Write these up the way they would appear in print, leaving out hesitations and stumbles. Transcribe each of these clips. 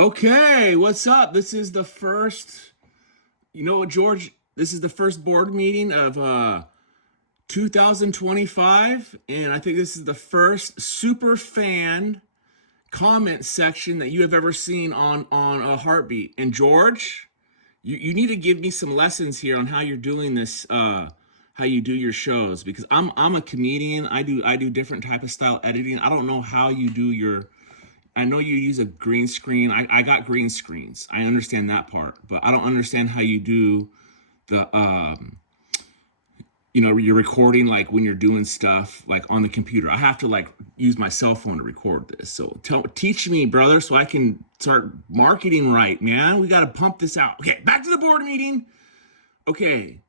Okay, what's up? This is the first, you know what, George? This is the first board meeting of 2025, and I think this is the first super fan comment section that you have ever seen on a Heartbeat. And George, you need to give me some lessons here on how you're doing this, how you do your shows, because I'm a comedian. I do different type of style editing. I don't know how you do your. I know you use a green screen. I got green screens. I understand that part, but I don't understand how you do the you're recording like when you're doing stuff like on the computer. I have to like use my cell phone to record this. So teach me, brother, so I can start marketing right, man. We got to pump this out. Okay, back to the board meeting. Okay,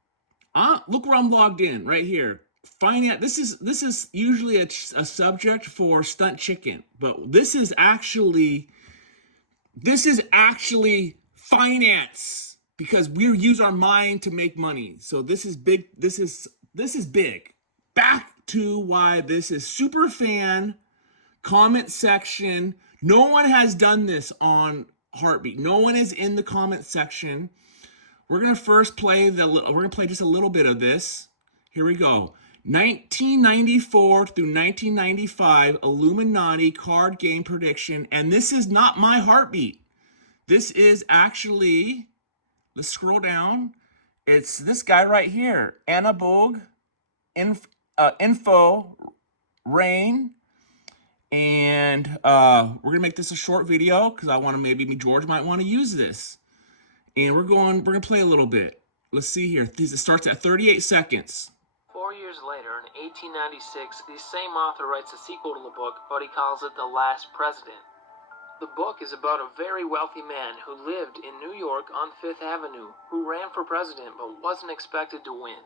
look where I'm logged in right here. Finance. This is usually a subject for stunt chicken, but this is actually finance because we use our mind to make money. So this is big. This is big. Back to why this is super fan comment section. No one has done this on Heartbeat. No one is in the comment section. We're gonna first play we're gonna play just a little bit of this. Here we go. 1994 through 1995 Illuminati card game prediction, and this is not my Heartbeat. This is actually, let's scroll down. It's this guy right here, Anna Boog, Info, Rain, and we're gonna make this a short video because I want to maybe George might want to use this, and we're gonna play a little bit. Let's see here. It starts at 38 seconds. 4 years later, in 1896, the same author writes a sequel to the book, but he calls it The Last President. The book is about a very wealthy man who lived in New York on Fifth Avenue, who ran for president but wasn't expected to win.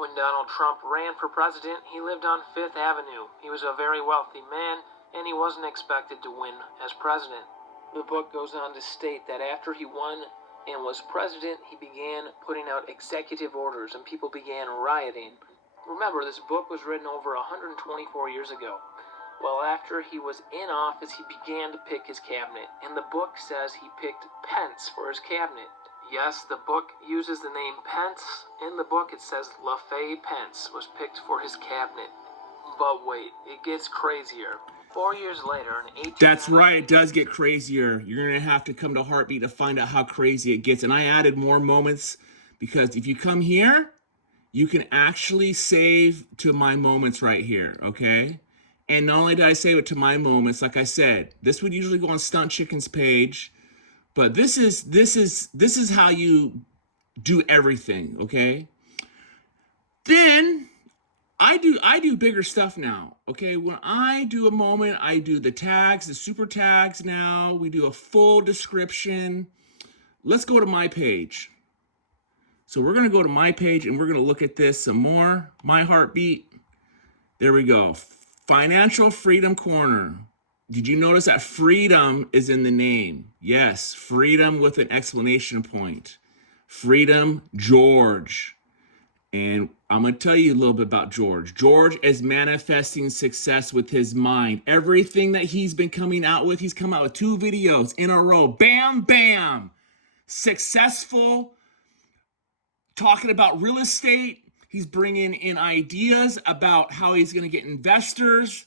When Donald Trump ran for president, he lived on Fifth Avenue. He was a very wealthy man, and he wasn't expected to win as president. The book goes on to state that after he won and was president, he began putting out executive orders and people began rioting. Remember, this book was written over 124 years ago. Well, after he was in office, he began to pick his cabinet, and the book says he picked Pence for his cabinet. Yes, the book uses the name Pence. In the book, it says LaFay Pence was picked for his cabinet. But wait, it gets crazier. 4 years later, in 18... That's right, it does get crazier. You're going to have to come to Heartbeat to find out how crazy it gets. And I added more moments because if you come here, you can actually save to my moments right here, okay? And not only did I save it to my moments, like I said, this would usually go on Stunt Chicken's page, but this is how you do everything, okay? Then I do bigger stuff now, okay? When I do a moment, I do the tags, the super tags now. We do a full description. Let's go to my page. So we're gonna go to my page and we're gonna look at this some more. My Heartbeat. There we go. Financial Freedom Corner. Did you notice that freedom is in the name? Yes, freedom with an exclamation point. Freedom George. And I'm going to tell you a little bit about George. George is manifesting success with his mind. Everything that he's been coming out with, he's come out with 2 videos in a row. Bam, bam. Successful. Talking about real estate. He's bringing in ideas about how he's going to get investors.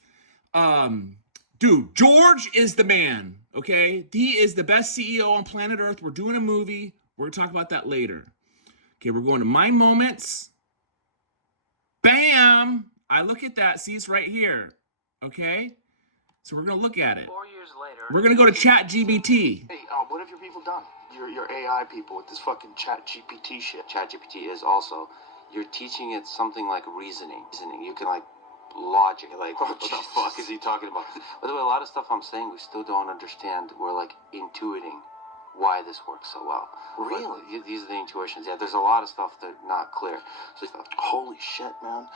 Dude, George is the man, okay? He is the best CEO on planet Earth. We're doing a movie. We're going to talk about that later. Okay, we're going to my moments. Bam! I look at that. See, it's right here, okay? So we're going to look at it. 4 years later... We're going to go to ChatGPT. Hey, what have your people done? Your AI people with this fucking ChatGPT shit. ChatGPT is also, you're teaching it something like reasoning. You can like logic, like what the fuck is he talking about? By the way, a lot of stuff I'm saying we still don't understand. We're like intuiting why this works so well. Really? But these are the intuitions. Yeah, there's a lot of stuff that's not clear. So holy shit, man.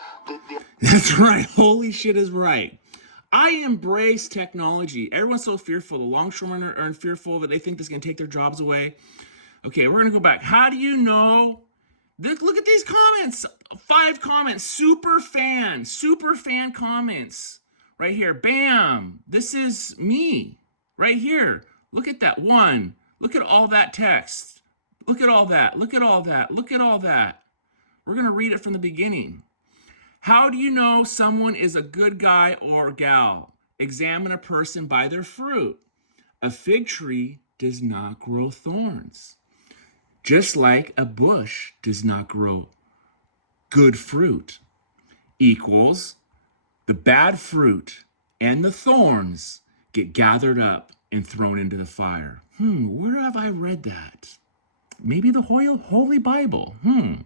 That's right. Holy shit is right. I embrace technology. Everyone's so fearful. The longshoremen are fearful that they think this is going to take their jobs away. Okay, we're going to go back. How do you know? Look at these comments. 5 comments. Super fan comments. Right here. Bam. This is me. Right here. Look at that. 1. Look at all that text. Look at all that. Look at all that. Look at all that. We're going to read it from the beginning. How do you know someone is a good guy or gal? Examine a person by their fruit. A fig tree does not grow thorns, just like a bush does not grow good fruit. Equals the bad fruit and the thorns get gathered up and thrown into the fire. Where have I read that? Maybe the Holy Bible. And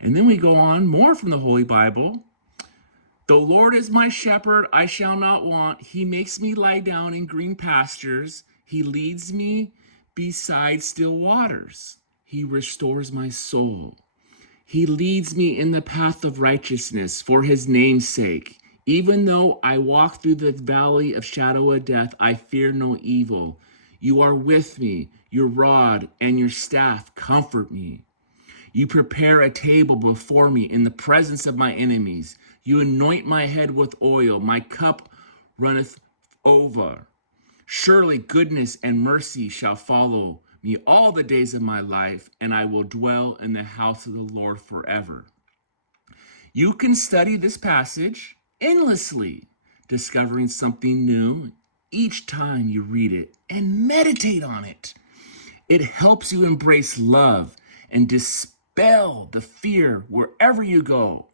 then we go on more from the Holy Bible. The Lord is my shepherd, I shall not want. He makes me lie down in green pastures. He leads me beside still waters. He restores my soul. He leads me in the path of righteousness for his name's sake. Even though I walk through the valley of shadow of death, I fear no evil. You are with me. Your rod and your staff comfort me. You prepare a table before me in the presence of my enemies. You anoint my head with oil. My cup runneth over. Surely goodness and mercy shall follow me all the days of my life, and I will dwell in the house of the Lord forever. You can study this passage endlessly, discovering something new each time you read it and meditate on it. It helps you embrace love and dispel the fear wherever you go,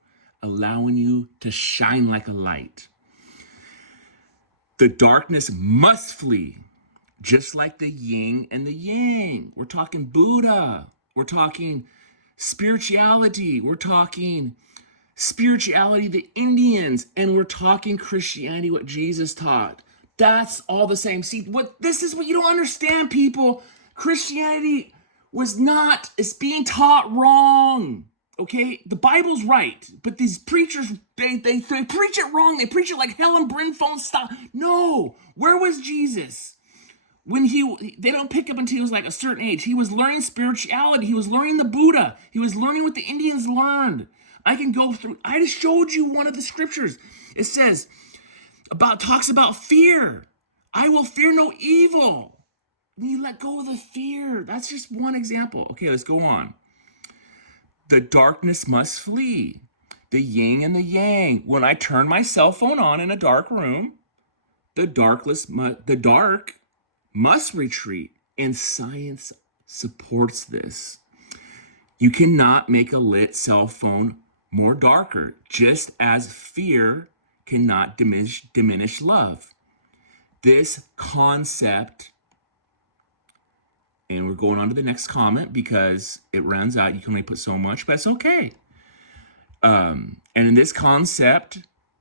allowing you to shine like a light. The darkness must flee, just like the yin and the yang. We're talking Buddha. We're talking spirituality. We're talking spirituality, the Indians, and we're talking Christianity, what Jesus taught. That's all the same. See, this is what you don't understand, people. Christianity is being taught wrong. Okay, the Bible's right, but these preachers, they preach it wrong. They preach it like hell and brimstone style. No, where was Jesus? When they don't pick up until he was like a certain age. He was learning spirituality. He was learning the Buddha. He was learning what the Indians learned. I can go through, I just showed you one of the scriptures. It says, talks about fear. I will fear no evil. When you let go of the fear, that's just one example. Okay, let's go on. The darkness must flee. The yin and the yang. When I turn my cell phone on in a dark room, the dark must retreat. And science supports this. You cannot make a lit cell phone more darker, just as fear cannot diminish love. This concept, and we're going on to the next comment because it runs out. You can only put so much, but it's okay. And this concept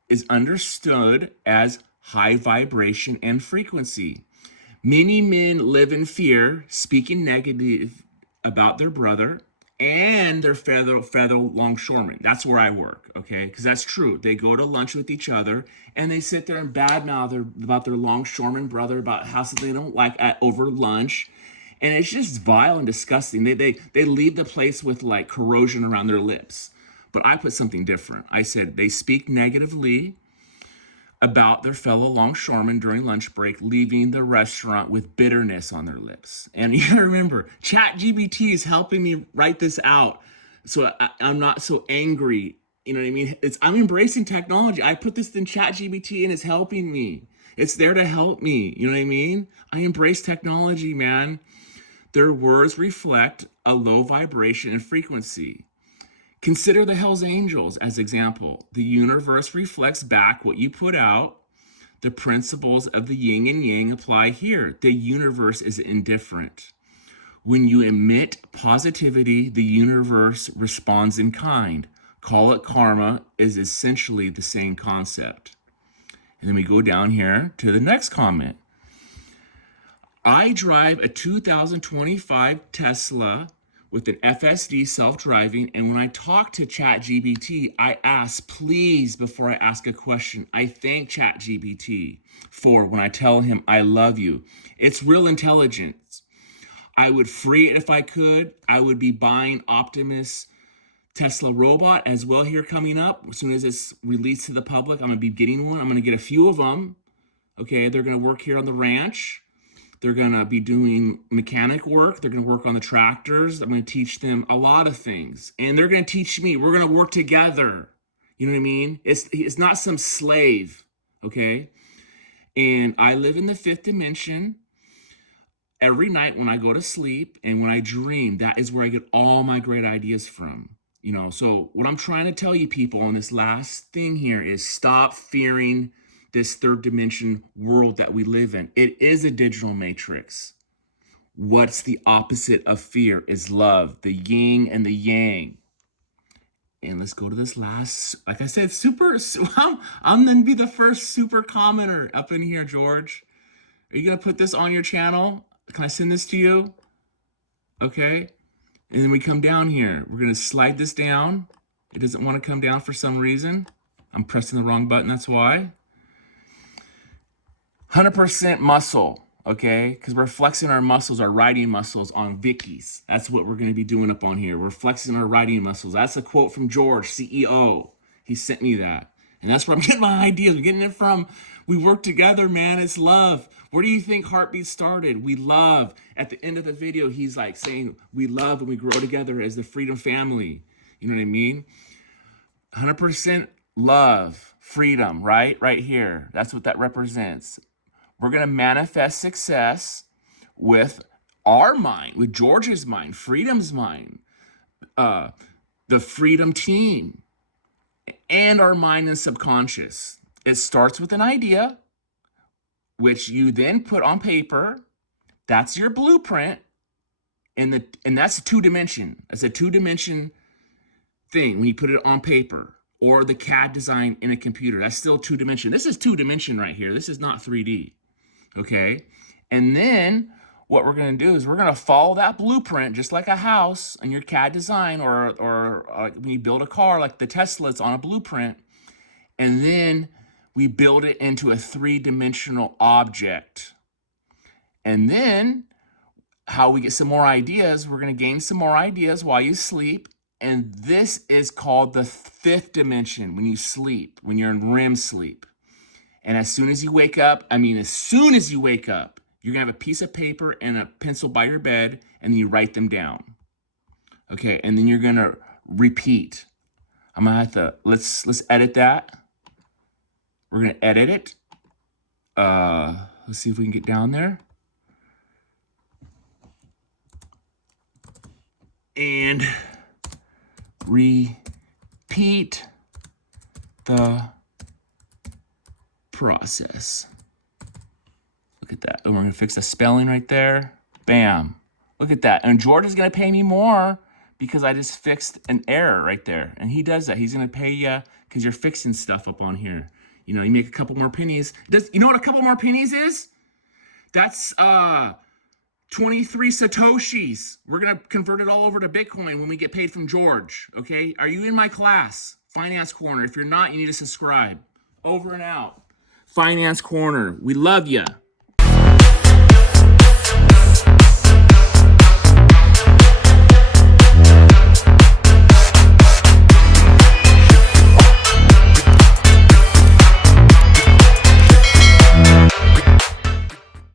is understood as high vibration and frequency. Many men live in fear, speaking negative about their brother and their fellow longshoremen. That's where I work, okay? Because that's true. They go to lunch with each other and they sit there and badmouth about their longshoreman brother, about how something they don't like over lunch. And it's just vile and disgusting. They leave the place with like corrosion around their lips. But I put something different. I said they speak negatively about their fellow longshoremen during lunch break, leaving the restaurant with bitterness on their lips. And you gotta remember, ChatGPT is helping me write this out, so I'm not so angry. You know what I mean? I'm embracing technology. I put this in ChatGPT and it's helping me. It's there to help me. You know what I mean? I embrace technology, man. Their words reflect a low vibration and frequency. Consider the Hells Angels as example. The universe reflects back what you put out. The principles of the yin and yang apply here. The universe is indifferent. When you emit positivity, the universe responds in kind. Call it karma is essentially the same concept. And then we go down here to the next comment. I drive a 2025 Tesla with an FSD self-driving, and when I talk to ChatGPT, I ask, please, before I ask a question, I thank ChatGPT for when I tell him I love you. It's real intelligence. I would free it if I could. I would be buying Optimus Tesla robot as well here coming up. As soon as it's released to the public, I'm gonna be getting one. I'm gonna get a few of them. Okay, they're gonna work here on the ranch. They're going to be doing mechanic work. They're going to work on the tractors. I'm going to teach them a lot of things. And they're going to teach me. We're going to work together. You know what I mean? It's not some slave, okay? And I live in the fifth dimension. Every night when I go to sleep and when I dream, that is where I get all my great ideas from. You know, so what I'm trying to tell you people on this last thing here is stop fearing this third dimension world that we live in. It is a digital matrix. What's the opposite of fear is love, the yin and the yang. And let's go to this last, like I said, I'm gonna be the first super commenter up in here, George. Are you gonna put this on your channel? Can I send this to you? Okay. And then we come down here. We're gonna slide this down. It doesn't want to come down for some reason. I'm pressing the wrong button, that's why. 100% muscle, okay? Because we're flexing our muscles, our writing muscles on Vicky's. That's what we're gonna be doing up on here. We're flexing our writing muscles. That's a quote from George, CEO. He sent me that. And that's where I'm getting my ideas. I'm getting it from. We work together, man. It's love. Where do you think Heartbeat started? We love. At the end of the video, he's like saying, we love and we grow together as the Freedom Family. You know what I mean? 100% love, freedom, right? Right here. That's what that represents. We're going to manifest success with our mind, with George's mind, Freedom's mind, the Freedom team, and our mind and subconscious. It starts with an idea, which you then put on paper. That's your blueprint. And that's a two-dimension. That's a two-dimension thing when you put it on paper, or the CAD design in a computer. That's still two-dimension. This is two-dimension right here. This is not 3D. Okay? And then what we're going to do is we're going to follow that blueprint, just like a house in your CAD design, or when you build a car, like the Tesla's on a blueprint. And then we build it into a three-dimensional object. And then how we get some more ideas, we're going to gain some more ideas while you sleep. And this is called the fifth dimension when you sleep, when you're in REM sleep. And as soon as you wake up, you're going to have a piece of paper and a pencil by your bed, and then you write them down. Okay, and then you're going to repeat. I'm going to have to, let's edit that. We're going to edit it. Let's see if we can get down there. And repeat the process. Look at that. And we're going to fix the spelling right there. Bam. Look at that. And George is going to pay me more because I just fixed an error right there. And he does that. He's going to pay you because you're fixing stuff up on here. You know, you make a couple more pennies. You know what a couple more pennies is? That's 23 Satoshis. We're going to convert it all over to Bitcoin when we get paid from George. Okay? Are you in my class? Finance Corner. If you're not, you need to subscribe. Over and out. Finance Corner. We love you.